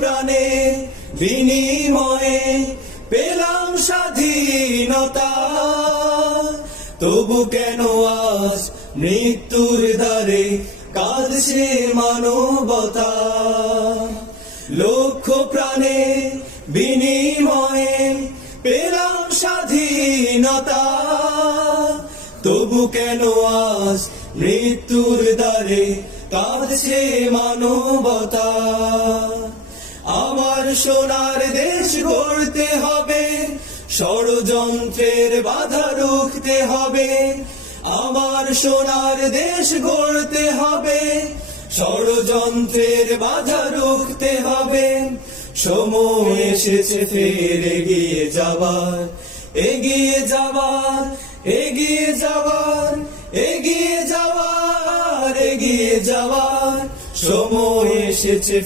প্রাণে বিনিময়ে পেলাম স্বাধীনতা, তবু কেন আজ মৃত্যুর দ্বারে কাঁদছে মানবতা। লক্ষ প্রাণে বিনিময়ে পেলাম স্বাধীনতা, তবু কেন আজ মৃত্যুর দ্বারে কাঁদছে মানবতা। আমার সোনার দেশ গড়তে হবে, ষড়যন্ত্রের বাধা রুখতে হবে। আমার সোনার দেশ গড়তে হবে, ষড়যন্ত্রের বাধা রুখতে হবে। সময় এসেছে ফের এগিয়ে যাবার, এগিয়ে যাবার, এগিয়ে যাবার, এগিয়ে যাবার, এগিয়ে যাবার। সময় এসেছে